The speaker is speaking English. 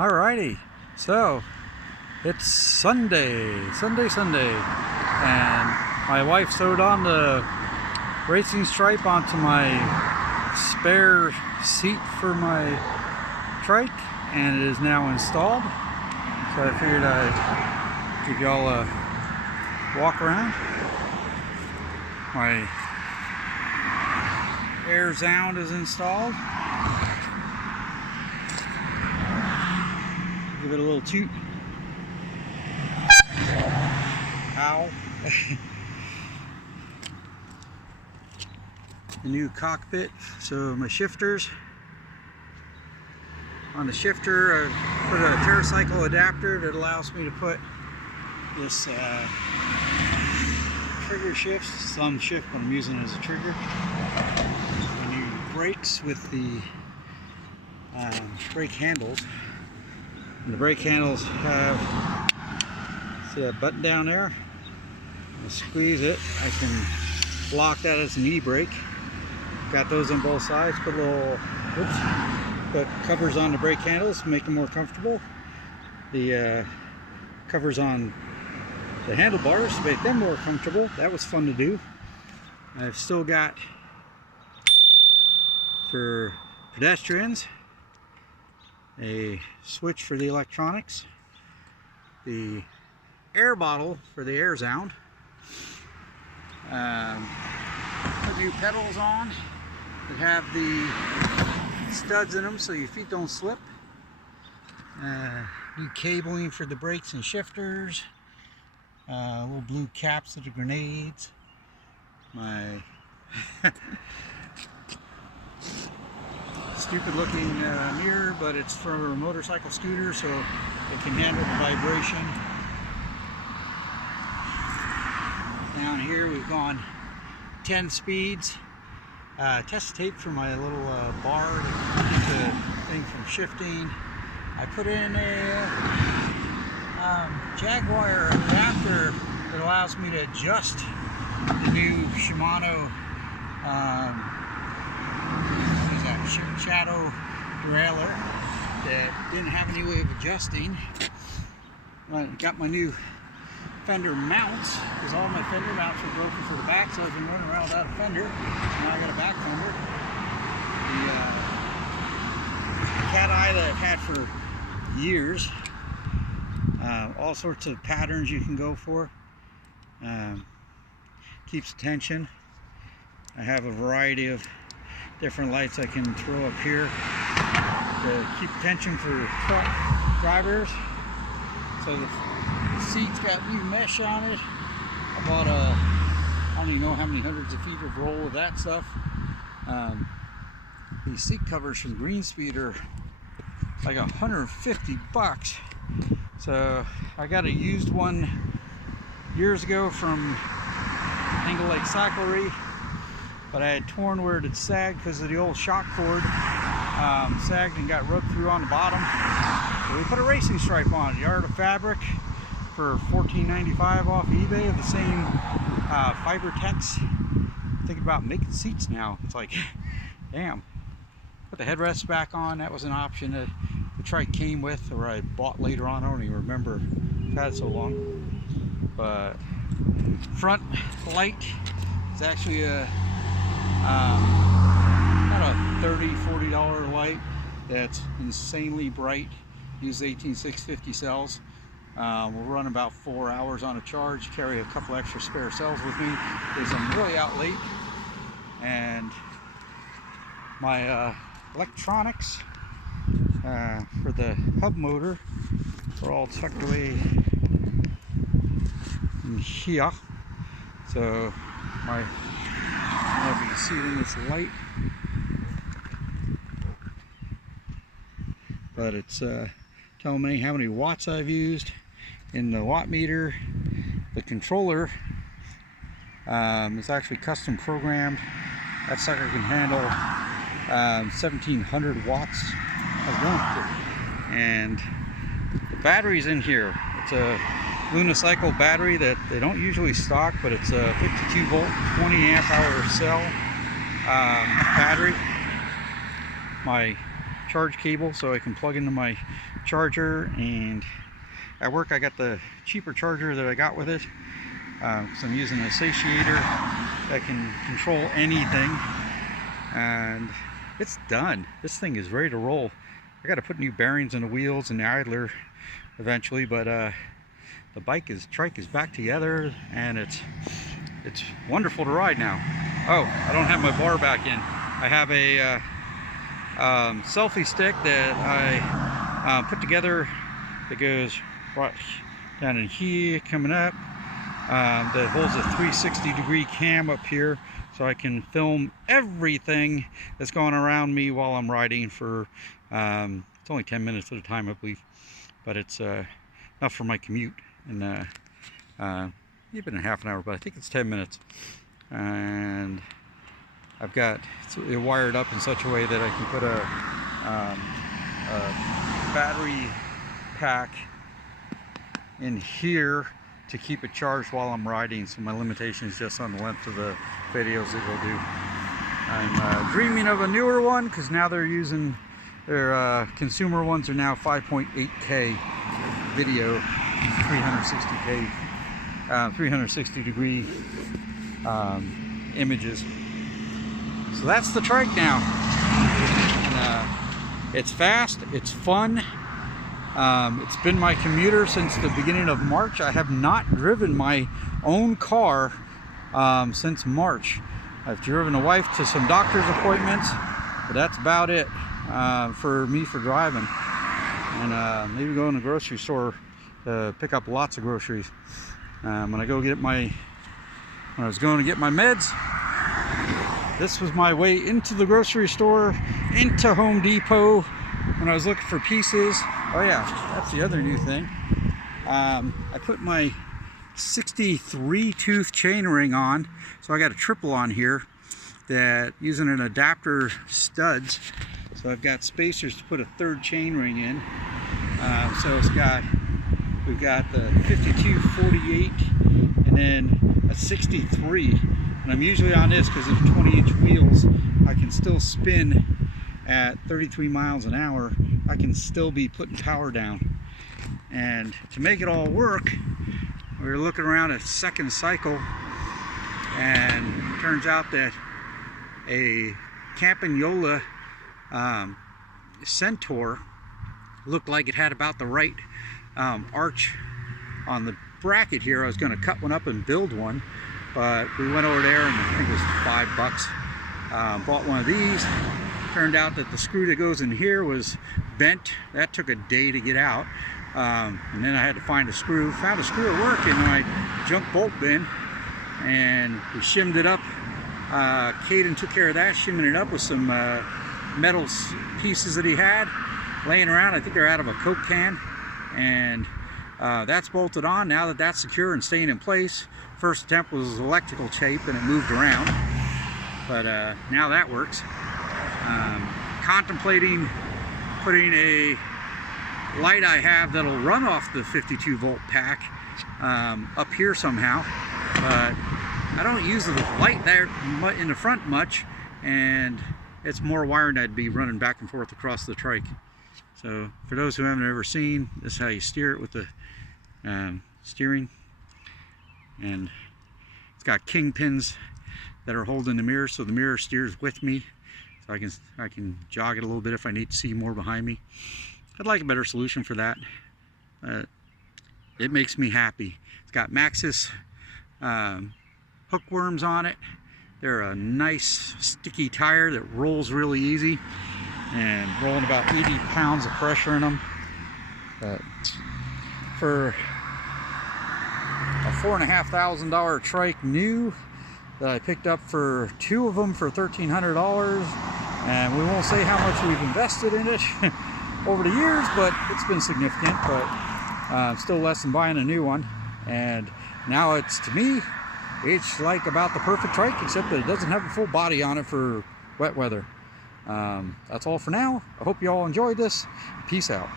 Alrighty, so it's Sunday, and my wife sewed on the racing stripe onto my spare seat for my trike, and it is now installed. So I figured I'd give y'all a walk around. My air sound is installed. Give it a little toot. Ow. The new cockpit. So my shifters. On the shifter, I put a TerraCycle adapter that allows me to put this trigger shifts. Some shift, but I'm using it as a trigger. The new brakes with the brake handles. And the brake handles have, see that button down there? I squeeze it, I can lock that as an e-brake. Got those on both sides. Put little, put covers on the brake handles to make them more comfortable. The covers on the handlebars to make them more comfortable. That was fun to do. I've still got, for pedestrians, a switch for the electronics, the air bottle for the air sound, put new pedals on that have the studs in them so your feet don't slip, new cabling for the brakes and shifters, little blue caps of the grenades, my stupid looking mirror, but it's for a motorcycle scooter, so it can handle the vibration. Down here we've gone 10 speeds. Test tape for my little bar to keep the thing from shifting. I put in a Jaguar adapter that allows me to adjust the new Shimano shadow derailleur that didn't have any way of adjusting. I got my new fender mounts, because all my fender mounts were broken for the back, so I've been running around without a fender. So now I got a back fender. The cat eye that I've had for years. All sorts of patterns you can go for. Keeps attention. I have a variety of different lights I can throw up here to keep attention for truck drivers. So the seat's got new mesh on it. I bought I don't even know how many hundreds of feet of roll of that stuff. These seat covers from Greenspeed are like $150. So I got a used one years ago from Angle Lake Cyclery, but I had torn where it had sagged because of the old shock cord. Sagged and got rubbed through on the bottom. So we put a racing stripe on it, yard of fabric for $14.95 off eBay of the same fiber tex. Thinking about making seats now. It's like, damn. Put the headrests back on. That was an option that the trike came with, or I bought later on. I don't even remember. I've had it so long. But front light is actually a about a $30–40 light that's insanely bright. Use 18650 cells. We'll run about 4 hours on a charge. Carry a couple extra spare cells with me because I'm really out late. And my electronics for the hub motor are all tucked away in here. So I don't know if you can see it in this light, but it's telling me how many watts I've used in the watt meter. The controller is actually custom programmed. That sucker can handle 1700 watts of warmth. And the battery's in here. It's a Unicycle battery that they don't usually stock, but it's a 52 volt 20 amp hour cell battery. My charge cable so I can plug into my charger, and at work I got the cheaper charger that I got with it, because I'm using a satiator that can control anything, and it's done. This thing is ready to roll. I got to put new bearings in the wheels and the idler eventually, but the trike is back together, and it's wonderful to ride now. Oh, I don't have my bar back in. I have a selfie stick that I put together that goes right down in here, coming up, that holds a 360-degree cam up here, so I can film everything that's going around me while I'm riding for it's only 10 minutes at a time, I believe, but it's enough for my commute, and even a half an hour, but I think it's 10 minutes. And I've got it wired up in such a way that I can put a battery pack in here to keep it charged while I'm riding, so my limitation is just on the length of the videos that we'll do. I'm dreaming of a newer one, because now they're using their consumer ones are now 5.8K video, 360K 360-degree images. So that's the trike now, and it's fast, it's fun. It's been my commuter since the beginning of March. I have not driven my own car since March. I've driven a wife to some doctor's appointments, but that's about it for me for driving, and maybe go in the grocery store to pick up lots of groceries. When I was going to get my meds, this was my way into the grocery store, into Home Depot when I was looking for pieces. Oh yeah, that's the other new thing. I put my 63 tooth chain ring on, so I got a triple on here that using an adapter studs. So I've got spacers to put a third chain ring in. So we've got the 52, 48, and then a 63. And I'm usually on this because of 20-inch wheels. I can still spin at 33 miles an hour. I can still be putting power down. And to make it all work, we were looking around at second cycle, and it turns out that a Campagnola Centaur looked like it had about the right arch on the bracket here. I was going to cut one up and build one, but we went over there and I think it was $5. Bought one of these. Turned out that the screw that goes in here was bent. That took a day to get out, and then I had to find a screw. Found a screw at work in my junk bolt bin, and we shimmed it up. Caden took care of that, shimming it up with some metal pieces that he had laying around. I think they're out of a Coke can, and that's bolted on. Now that that's secure and staying in place. First attempt was electrical tape and it moved around, but now that works. Contemplating putting a light I have that'll run off the 52 volt pack up here somehow, but I don't use the light there in the front much, and it's more wiring I'd be running back and forth across the trike. So for those who haven't ever seen, this is how you steer it with the steering, and it's got kingpins that are holding the mirror, so the mirror steers with me, so I can jog it a little bit if I need to see more behind me. I'd like a better solution for that. It makes me happy. It's got Maxxis hookworms on it. They're a nice sticky tire that rolls really easy, and rolling about 80 pounds of pressure in them. For a $4,500 trike new that I picked up for two of them for $1,300, and we won't say how much we've invested in it over the years, but it's been significant, but still less than buying a new one. And now it's, to me, it's like about the perfect trike, except that it doesn't have a full body on it for wet weather. That's all for now. I hope you all enjoyed this. Peace out.